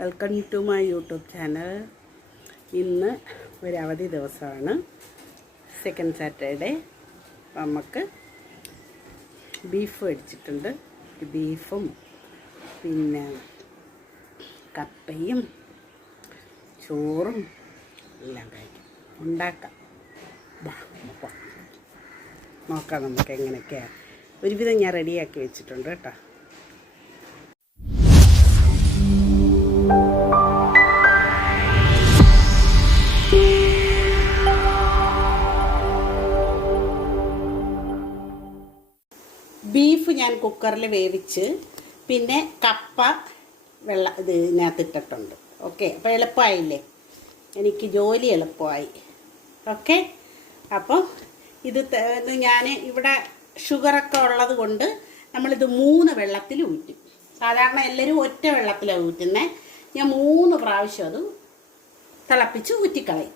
Welcome to my YouTube channel ഇന്ന് ഒരു അവധി ദിവസമാണ്. സെക്കൻഡ് സാറ്റർഡേ അപ്പം നമുക്ക് ബീഫ് മേടിച്ചിട്ടുണ്ട് ബീഫും പിന്നെ കപ്പയും ചോറും എല്ലാം കഴിക്കും. ഉണ്ടാക്കാം. നോക്കാം നമുക്ക് എങ്ങനെയൊക്കെയാണ് ഒരുവിധം ഞാൻ റെഡിയാക്കി വെച്ചിട്ടുണ്ട് കേട്ടോ. ബീഫ് ഞാൻ കുക്കറിൽ വേവിച്ച് പിന്നെ കപ്പ വെള്ള ഇത് ഇതിനകത്ത് ഇട്ടിട്ടുണ്ട് ഓക്കെ അപ്പോൾ എളുപ്പമായില്ലേ? എനിക്ക് ജോലി എളുപ്പമായി. ഓക്കെ അപ്പോൾ ഇത് ഞാൻ ഇവിടെ ഷുഗറൊക്കെ ഉള്ളത് കൊണ്ട് നമ്മളിത് മൂന്ന് വെള്ളത്തിൽ ഊറ്റും. സാധാരണ എല്ലാവരും ഒറ്റ വെള്ളത്തിലാണ് ഊറ്റുന്നത് ഞാൻ മൂന്ന് പ്രാവശ്യം അത് തിളപ്പിച്ച് ഊറ്റിക്കളയും.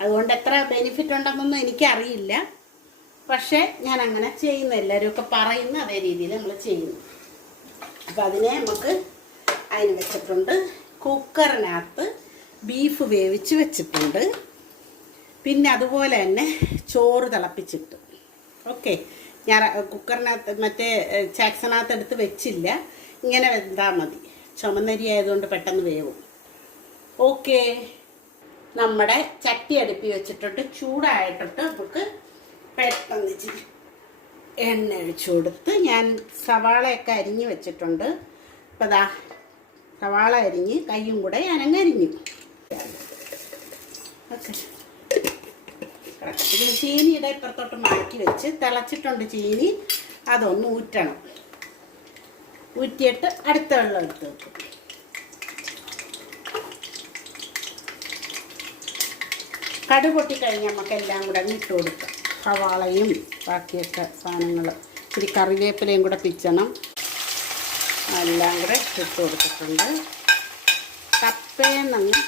അതുകൊണ്ട് എത്ര ബെനിഫിറ്റ് ഉണ്ടെന്നൊന്നും എനിക്കറിയില്ല. പക്ഷേ ഞാൻ അങ്ങനെ ചെയ്യുന്ന. എല്ലാവരും ഒക്കെ പറയുന്ന അതേ രീതിയിൽ നമ്മൾ ചെയ്യുന്നു. അപ്പം അതിനെ നമുക്ക് അതിന് വെച്ചിട്ടുണ്ട്. കുക്കറിനകത്ത് ബീഫ് വേവിച്ച് വെച്ചിട്ടുണ്ട്. പിന്നെ അതുപോലെ തന്നെ ചോറ് തിളപ്പിച്ചിട്ട്. ഓക്കെ ഞാൻ കുക്കറിനകത്ത് മറ്റേ ചാക്സിനകത്ത് എടുത്ത് വെച്ചില്ല. ഇങ്ങനെ വെന്താൽ മതി. ചുമന്നരി ആയതുകൊണ്ട് പെട്ടെന്ന് വേവും. ഓക്കെ. നമ്മുടെ ചട്ടി അടുപ്പി വെച്ചിട്ടിട്ട് ചൂടായിട്ടിട്ട് നമുക്ക് പെട്ടെന്ന് എണ്ണ ഒഴിച്ചു കൊടുത്ത് ഞാൻ സവാളയൊക്കെ അരിഞ്ഞ് വെച്ചിട്ടുണ്ട്. ഇപ്പം ദാ സവാള അരിഞ്ഞ് കയ്യും കൂടെ ഞാൻ അരിഞ്ഞു. ഓക്കെ. ചീനിയുടെ ഇപ്പുറത്തോട്ട് മാറ്റി വെച്ച് തിളച്ചിട്ടുണ്ട് ചീനി. അതൊന്ന് ഊറ്റണം. ഊറ്റിയിട്ട് അടുത്ത വെള്ളം എടുത്ത് വെക്കും. കടു പൊട്ടിക്കഴിഞ്ഞാൽ നമുക്ക് എല്ലാം കൂടെ ഇട്ട് കൊടുക്കാം. സവാളയും ബാക്കിയൊക്കെ സാധനങ്ങൾ ഇച്ചിരി കറിവേപ്പിലയും കൂടെ പിച്ചണം. എല്ലാം കൂടെ ഇട്ട് കൊടുത്തിട്ടുണ്ട്. കപ്പയെന്നങ്ങ്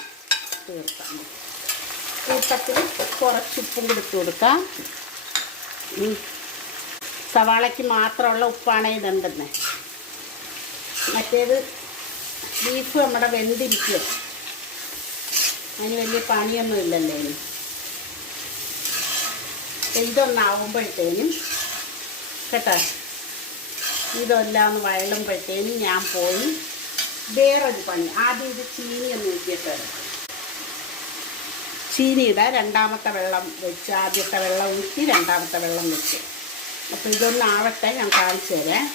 തീർക്കാം കൂട്ടത്തിൽ കുറച്ചുപ്പും കൂടി ഇട്ട് കൊടുക്കാം. സവാളയ്ക്ക് മാത്രമുള്ള ഉപ്പാണ് ഇതുണ്ടെന്ന് മറ്റേത് ബീഫ് നമ്മുടെ വെന്തിരിക്കും. അതിന് വലിയ പണിയൊന്നും ഇല്ലല്ലേ ഇതൊന്നാവുമ്പോഴത്തേനും കേട്ടോ ഇതെല്ലാം ഒന്ന് വഴളുമ്പോഴത്തേനും ഞാൻ പോയി വേറൊരു പണി. ആദ്യം ഇത് ചീനി ഒന്ന് ഊറ്റിയിട്ട് ചീനിയുടെ രണ്ടാമത്തെ വെള്ളം വെച്ച് ആദ്യത്തെ വെള്ളം ഊറ്റി രണ്ടാമത്തെ വെള്ളം വെച്ച്. അപ്പോൾ ഇതൊന്നാവട്ടെ ഞാൻ കാണിച്ചു തരാം.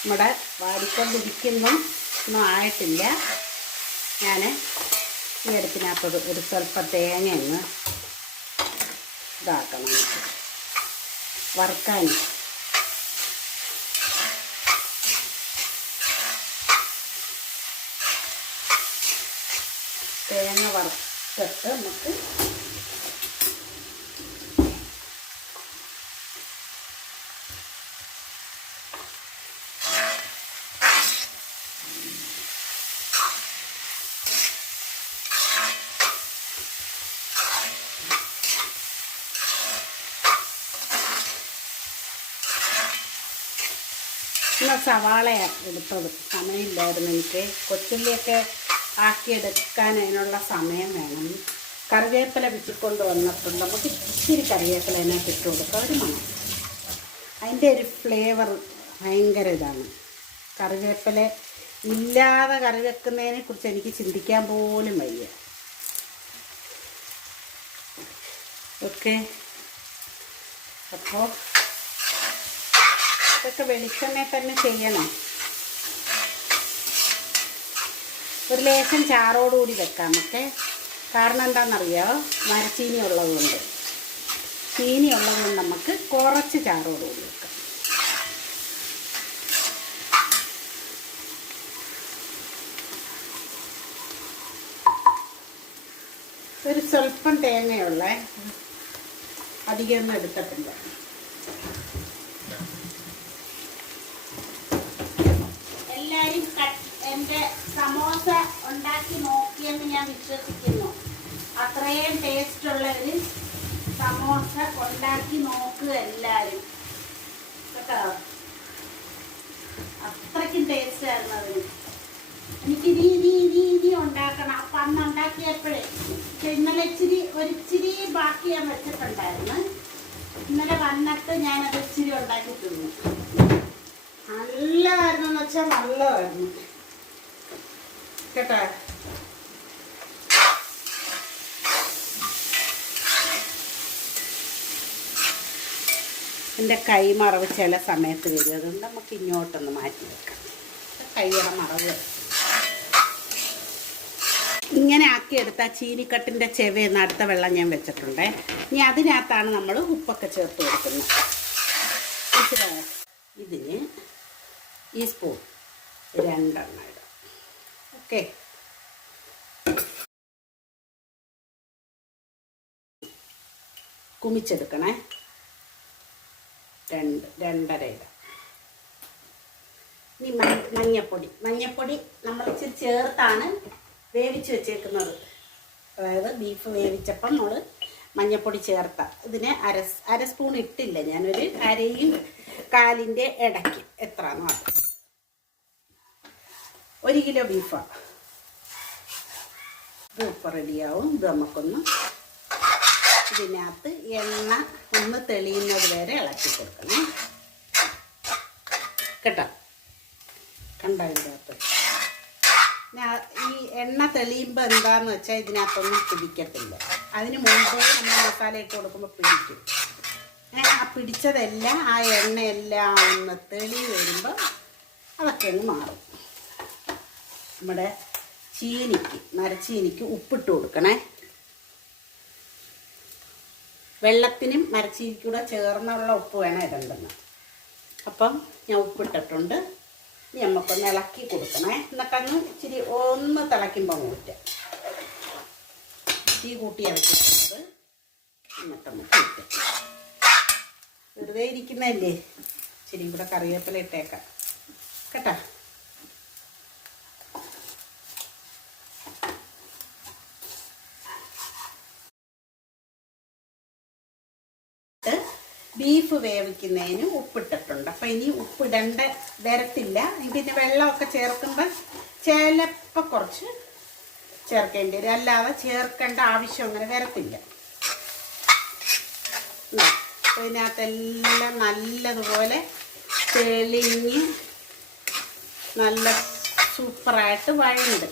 നമ്മുടെ വാടിക്കൊണ്ടിരിക്കുന്നു. ഒന്നും ആയിട്ടില്ല. ഞാൻ ഈ അടുപ്പിനകത്ത് ഒരു സ്വല്പം തേങ്ങ ഒന്ന് ഇതാക്കണം. വറുക്കാൻ തേങ്ങ വറുത്തിട്ട് നമുക്ക് ഇന്ന് സവാളയാണ് എടുത്തത്. സമയമില്ലായിരുന്നു. എനിക്ക് കൊച്ചുള്ളിയൊക്കെ ആക്കിയെടുക്കാൻ അതിനുള്ള സമയം വേണം. കറിവേപ്പില വിച്ചിക്കൊണ്ട് വന്നിട്ടുണ്ട് നമുക്ക് ഇച്ചിരി കറിവേപ്പില അതിനകത്ത് ഇട്ട് കൊടുക്കാം. ഒരു മണം. അതിന്റെ ഒരു ഫ്ലേവർ ഭയങ്കര ഇതാണ്. കറിവേപ്പില ഇല്ലാതെ കറി വെക്കുന്നതിനെ കുറിച്ച് എനിക്ക് ചിന്തിക്കാൻ പോലും വയ്യ. ഓക്കെ. അപ്പോൾ ഇതൊക്കെ വെളിച്ചെണ്ണ തന്നെ ചെയ്യണം. ഒരു ലേശം ചാറോടുകൂടി വെക്കാം ഒക്കെ കാരണം എന്താണെന്നറിയോ? മരച്ചീനി ഉള്ളതുകൊണ്ട്. ചീനി ഉള്ളതുകൊണ്ട് നമുക്ക് കുറച്ച് ചാറോടുകൂടി വെക്കാം. ഒരു സ്വല്പം തേങ്ങയുള്ള അധികമൊന്നും എടുത്തിട്ടില്ല എല്ലാവരും കട്ട് എന്റെ സമോസ ഉണ്ടാക്കി നോക്കിയെന്ന് ഞാൻ വിശ്വസിക്കുന്നു. അത്രയും ടേസ്റ്റ് ഒരു സമോസ ഉണ്ടാക്കി നോക്കുക എല്ലാവരും കേട്ടോ? അത്രയ്ക്കും ടേസ്റ്റ് ആയിരുന്നു അതിന്. എനിക്ക് ഉണ്ടാക്കണം. അപ്പം അന്ന് ഉണ്ടാക്കിയപ്പോഴേ ഇന്നലെ ഇച്ചിരി ഒരിച്ചിരി ബാക്കി ഞാൻ വെച്ചിട്ടുണ്ടായിരുന്നു. ഇന്നലെ വന്നിട്ട് ഞാനത് ഇച്ചിരി ഉണ്ടാക്കി തിന്നു നല്ലതായിരുന്നു എന്ന് വെച്ചാൽ നല്ലതായിരുന്നു. കേട്ടോ? എന്റെ കൈ മറവ് ചില സമയത്ത് വരും. അതുകൊണ്ട് നമുക്ക് ഇങ്ങോട്ടൊന്ന് മാറ്റി വെക്കാം. കൈയുടെ മറവ് ഇങ്ങനെ ആക്കിയെടുത്ത ചീനിക്കട്ടിന്റെ ചെവയെന്ന് അടുത്ത വെള്ളം ഞാൻ വെച്ചിട്ടുണ്ട്. ഇനി അതിനകത്താണ് നമ്മൾ ഉപ്പൊക്കെ ചേർത്ത് കൊടുക്കുന്നത്. ഇതിന് ഈ സ്പൂൺ രണ്ടെണ്ണം ഓക്കെ. കുമിച്ചെടുക്കണേ. രണ്ട് രണ്ടര ഇടാം ഇനി മഞ്ഞപ്പൊടി. മഞ്ഞപ്പൊടി നമ്മൾ ഇച്ചിരി ചേർത്താണ് വേവിച്ച് വെച്ചേക്കുന്നത്. അതായത് ബീഫ് വേവിച്ചപ്പം നമ്മൾ മഞ്ഞപ്പൊടി ചേർത്ത. ഇതിന് അര അര സ്പൂൺ ഇട്ടില്ല. ഞാനൊരു അരയും കാലിന്റെ ഇടയ്ക്ക്. എത്രയാണോ അത് ഒരു കിലോ ബീഫാണ് ഇത് ഉപ്പ് റെഡിയാവും. ഇത് നമുക്കൊന്ന് ഇതിനകത്ത് എണ്ണ ഒന്ന് തെളിയുന്നത് വരെ ഇളക്കി കൊടുക്കണം. കേട്ടോ? കണ്ടോ ഇതിനകത്ത് ഈ എണ്ണ തെളിയുമ്പോൾ എന്താന്ന് വെച്ചാൽ ഇതിനകത്തൊന്നും പിടിക്കത്തില്ല. അതിന് മുമ്പ് നമ്മൾ മസാല ഇട്ട് കൊടുക്കുമ്പോൾ പിടിക്കും. ആ പിടിച്ചതെല്ലാം ആ എണ്ണയെല്ലാം ഒന്ന് തെളി വരുമ്പോൾ അതൊക്കെ ഒന്ന് മാറും. നമ്മുടെ ചീനിക്ക് മരച്ചീനിക്ക് ഉപ്പിട്ട് കൊടുക്കണേ. വെള്ളത്തിനും മരച്ചീനിക്കൂടെ ചേർന്നുള്ള ഉപ്പ് വേണം ഇടണ്ടെന്ന്. അപ്പം ഞാൻ ഉപ്പിട്ടിട്ടുണ്ട്. ഇനി നമുക്കൊന്ന് ഇളക്കി കൊടുക്കണേ. എന്നിട്ടങ്ങ് ഇച്ചിരി ഒന്ന് തിളയ്ക്കുമ്പോൾ കൂട്ട തീ കൂട്ടി ഇളക്കിയിട്ടുണ്ട്. എന്നിട്ട് നമുക്ക് കൂട്ടാം വെറുതെ ഇരിക്കുന്നതല്ലേ? ഇച്ചിരി കൂടെ കറിവേപ്പില ഇട്ടേക്കാം. കേട്ടോ ഇട്ട് ബീഫ് വേവിക്കുന്നതിന് ഉപ്പിട്ടിട്ടുണ്ട്. അപ്പം ഇനി ഉപ്പിടേണ്ട വരത്തില്ല. പിന്നെ വെള്ളമൊക്കെ ചേർക്കുമ്പോൾ ചിലപ്പോൾ കുറച്ച് ചേർക്കേണ്ടി വരും. അല്ലാതെ ചേർക്കേണ്ട ആവശ്യം അങ്ങനെ വരത്തില്ല. അതിനകത്തെല്ലാം അപ്പോൾ നല്ലതുപോലെ തെളിഞ്ഞ് നല്ല സൂപ്പറായിട്ട് വഴുണ്ട്.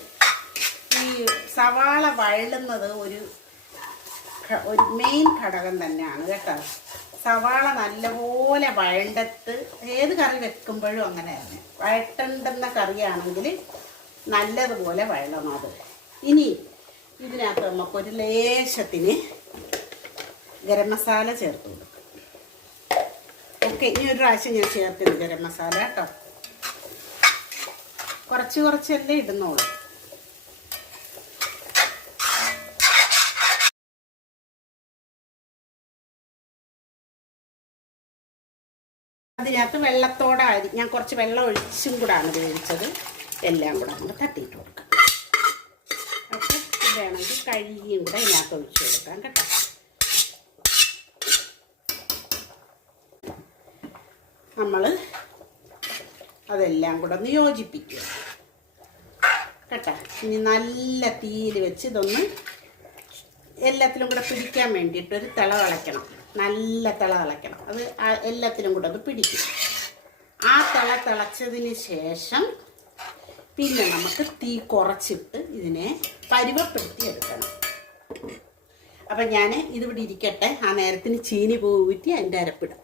ഈ സവാള വഴുന്നത് ഒരു ഒരു മെയിൻ ഘടകം തന്നെയാണ് കേട്ടോ. സവാള നല്ലപോലെ വഴണ്ടത്ത് ഏത് കറി വെക്കുമ്പോഴും അങ്ങനെയാണ്. വഴട്ടണ്ടെന്ന കറിയാണെങ്കിൽ നല്ലതുപോലെ വഴണം അത്. ഇനി ഇതിനകത്ത് നമുക്കൊരു ലേശത്തിന് ഗരം മസാല ചേർത്ത് കൊടുക്കും. ഓക്കെ ഇനി ഒരു പ്രാവശ്യം ഞാൻ ചേർത്തില്ല ഗരം മസാല കേട്ടോ. കുറച്ച് കുറച്ചല്ലേ ഇടുന്നുള്ളൂ. അതിനകത്ത് വെള്ളത്തോടെ ഞാൻ കുറച്ച് വെള്ളം ഒഴിച്ചും കൂടാണ് ഉപയോഗിച്ചത് എല്ലാം കൂടെ നമ്മൾ തട്ടിയിട്ട് കൊടുക്കാം. അപ്പോൾ വേണമെങ്കിൽ കഴുകിയും കൂടെ ഇതിനകത്ത് ഒഴിച്ചു കൊടുക്കാം കേട്ടോ. നമ്മൾ അതെല്ലാം കൂടെ ഒന്ന് യോജിപ്പിക്കുക. കേട്ടോ? ഇനി നല്ല തീയിൽ വെച്ച് ഇതൊന്ന് എല്ലാത്തിലും കൂടെ പിടിക്കാൻ വേണ്ടിയിട്ട് ഒരു തിള തിളയ്ക്കണം. നല്ല തിള തിളയ്ക്കണം. അത് എല്ലാത്തിനും കൂടെ അത് പിടിക്കും. ആ തിള തിളച്ചതിന് ശേഷം പിന്നെ നമുക്ക് തീ കുറച്ചിട്ട് ഇതിനെ പരുവപ്പെടുത്തി എടുക്കണം. അപ്പം ഞാൻ ഇതിവിടെ ഇരിക്കട്ടെ. ആ നേരത്തിന് ചീനി പൂവിറ്റി അതിന്റെ അരപ്പിടും.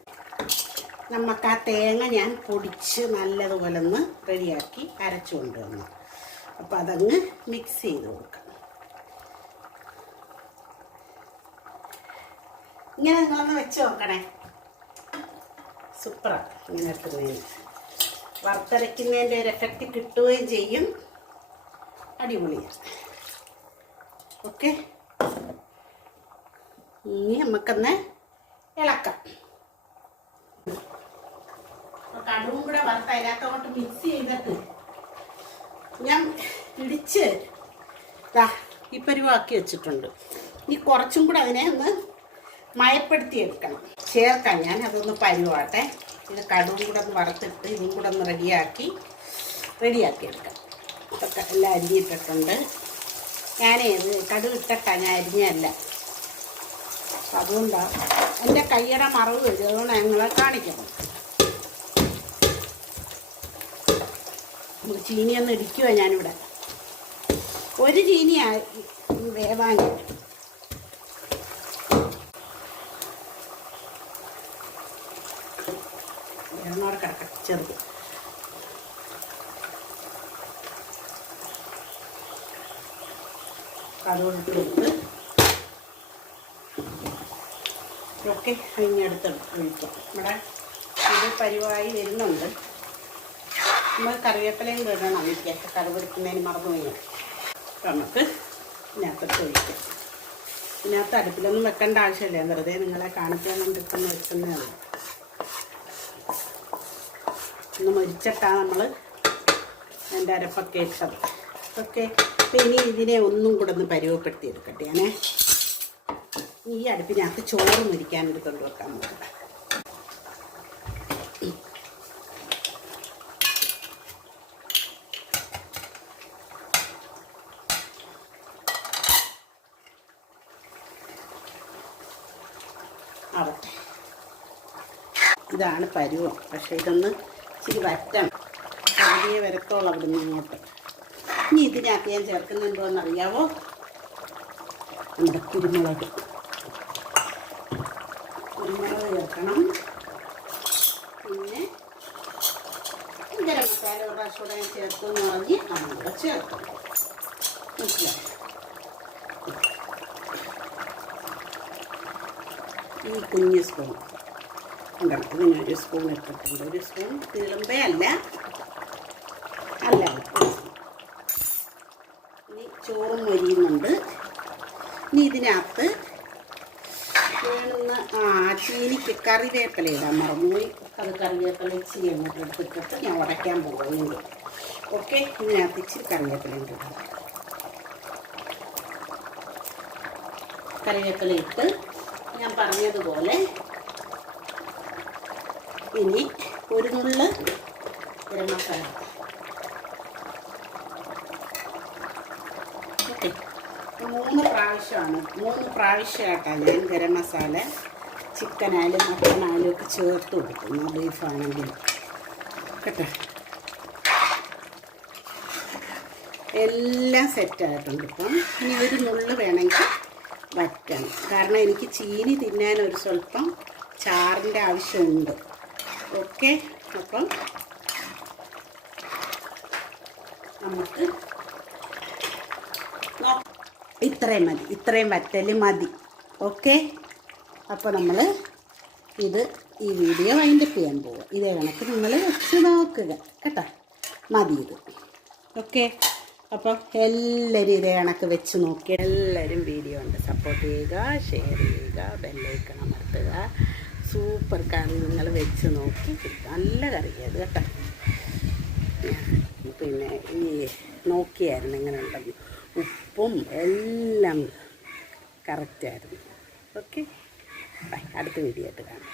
നമുക്ക് ആ തേങ്ങ ഞാൻ പൊടിച്ച് നല്ലതുപോലെ ഒന്ന് റെഡിയാക്കി അരച്ചു കൊണ്ടുവന്നു അപ്പോൾ അതങ്ങ് മിക്സ് ചെയ്ത് കൊടുക്കാം. ഇങ്ങനെ നിങ്ങളൊന്ന് വെച്ച് നോക്കണേ. സൂപ്പറാണ് ഇങ്ങനെ എടുക്കുന്നതിന് വറുത്തരയ്ക്കുന്നതിന്റെ ഒരു എഫക്റ്റ് കിട്ടുകയും ചെയ്യും. അടിപൊളിയാണ് ഓക്കെ ഇനി നമുക്കൊന്ന് ഇളക്കാം. കടവും കൂടെ വറുത്ത് അതിനകത്തോട്ട് മിക്സ് ചെയ്തിട്ട് ഞാൻ ഇടിച്ച് ദാ ഈ പരുവാക്കി വെച്ചിട്ടുണ്ട്. ഇനി കുറച്ചും കൂടെ അതിനെ ഒന്ന് മയപ്പെടുത്തി എടുക്കണം ചേർക്കാം ഞാൻ അതൊന്ന് പരുവാട്ടെ. ഇത് കടുവും കൂടെ ഒന്ന് വറുത്തിട്ട് ഇതും കൂടെ ഒന്ന് റെഡിയാക്കി റെഡിയാക്കി എടുക്കാം ഇതൊക്കെ എല്ലാം അരിഞ്ഞിട്ടിട്ടുണ്ട്. ഞാനേ ഇത് കടുവ് ഇട്ടട്ടാ ഞാൻ അരിഞ്ഞല്ല അപ്പം അതുകൊണ്ടാണ് എന്റെ കയ്യുടെ മറവ് വരും അതുകൊണ്ട് ഞങ്ങളെ കാണിക്കണം ചീനിയൊന്നും ഇടിക്കുക ഞാനിവിടെ. ഒരു ചീനിയായി വേണോടെ ചെറുത്. അതുകൊണ്ട് കൊടുത്ത് കഴിഞ്ഞെടുത്ത് ഒഴിക്കാം. നമ്മുടെ ഇത് പരിവായി വരുന്നുണ്ട്. നമ്മൾ കറിവേപ്പിലയും ഇടണം. എനിക്ക് കറിവെടുക്കുന്നതിന് അപ്പം നമുക്ക് ഇതിനകത്ത് ഒഴിക്കാം. ഇതിനകത്ത് അടുപ്പിലൊന്നും വെക്കേണ്ട ആവശ്യമില്ല. വെറുതെ നിങ്ങളെ കാണിക്കാൻ വേണ്ടിയിട്ടൊന്ന് വെക്കുന്നതാണ് ഒന്ന് മരിച്ചിട്ടാണ് നമ്മൾ എന്റെ അരപ്പൊക്കെ ഇട്ടത് ഓക്കെ. അപ്പം ഇനി ഇതിനെ ഒന്നും കൂടെ ഒന്ന് പരുവപ്പെടുത്തി എടുക്കട്ടെ ഞാനേ ഈ അടുപ്പിനകത്ത് ചോറ് മുരിക്കാൻ എടുത്തോണ്ട് വെക്കാൻ നോക്കാം. ഇതാണ് പരുവം. പക്ഷേ ഇതൊന്ന് ഇച്ചിരി വറ്റം. ചെറിയ വരത്തോളം അവിടുന്ന് ഇങ്ങോട്ട്. ഇനി ഇതിനകത്ത് ഞാൻ ചേർക്കുന്നുണ്ടോ എന്നറിയാവോ? നമ്മുടെ കുരുമുളക്. കുരുമുളക് ചേർക്കണം. പിന്നെ ഗരം മസാല ഒരു പ്രാവശ്യം കൂടെ ഞാൻ ചേർത്തു എന്ന് പറഞ്ഞ് നമ്മൾ ചേർക്കും. മനസ്സിലായി ഈ കുഞ്ഞ് സ്പൂൺ ഉണ്ടല്ലോ ഒരു സ്പൂൺ എടുത്തിട്ടുണ്ട് ഒരു സ്പൂൺ തീളുമ്പേ അല്ല അല്ല. ഇനി ചോറും മൊരിയുന്നുണ്ട്. ഇനി ഇതിനകത്ത് വേണമെന്ന് ആ ചീനിക്ക് കറിവേപ്പില ഇടാൻ മറന്നുപോയി അത് കറിവേപ്പില ഇച്ചിരി അങ്ങോട്ട് എടുത്തിട്ടിട്ട് ഞാൻ ഉടയ്ക്കാൻ പോകുന്നുണ്ട് ഓക്കെ ഇതിനകത്ത് ഇച്ചിരി കറിവേപ്പില ഉണ്ട് കറിവേപ്പില ഇട്ട് ഞാൻ പറഞ്ഞതുപോലെ ഇനി ഒരു നുള്ള ഗരം മസാല. ഓക്കെ. മൂന്ന് പ്രാവശ്യമാണ്. മൂന്ന് പ്രാവശ്യമായിട്ടാണ് ഞാൻ ഗരം മസാല ചിക്കനായാലും മട്ടനായാലും ഒക്കെ ചേർത്ത് കൊടുക്കുന്നു ബീഫാണെങ്കിലും കേട്ടോ? എല്ലാം സെറ്റായിട്ടുണ്ട് ഇപ്പം. ഇനി ഒരു നുള്ള് വേണമെങ്കിൽ വറ്റണം. കാരണം എനിക്ക് ചീനി തിന്നാൻ ഒരു സ്വല്പം ചാറിന്റെ ആവശ്യമുണ്ട്. ഓക്കെ. അപ്പം നമുക്ക് ഇത്രയും മതി. ഇത്രയും വറ്റൽ മതി. ഓക്കെ. അപ്പോൾ നമ്മൾ ഇത് ഈ വീഡിയോ വൈൻഡപ്പ് ചെയ്യാൻ പോവുക ഇതേ കണക്ക് നിങ്ങൾ വെച്ച് നോക്കുക. കേട്ടോ? മതി ഇത്. ഓക്കെ. അപ്പം എല്ലാവരും ഇതേ കണക്ക് വെച്ച് നോക്കി. എല്ലാവരും വീഡിയോ ഉണ്ട് സപ്പോർട്ട് ചെയ്യുക ഷെയർ ചെയ്യുക ബെല്ലൈക്കൺ അമർത്തുക. സൂപ്പർ കറി നിങ്ങൾ വെച്ച് നോക്കി നല്ല കറിയത് കേട്ടോ. പിന്നെ ഈ നോക്കിയായിരുന്നു ഇങ്ങനെ ഉണ്ടെന്ന്. ഉപ്പും എല്ലാം കറക്റ്റായിരുന്നു ഓക്കെ അടുത്ത വീഡിയോ ആയിട്ട് കാണാം.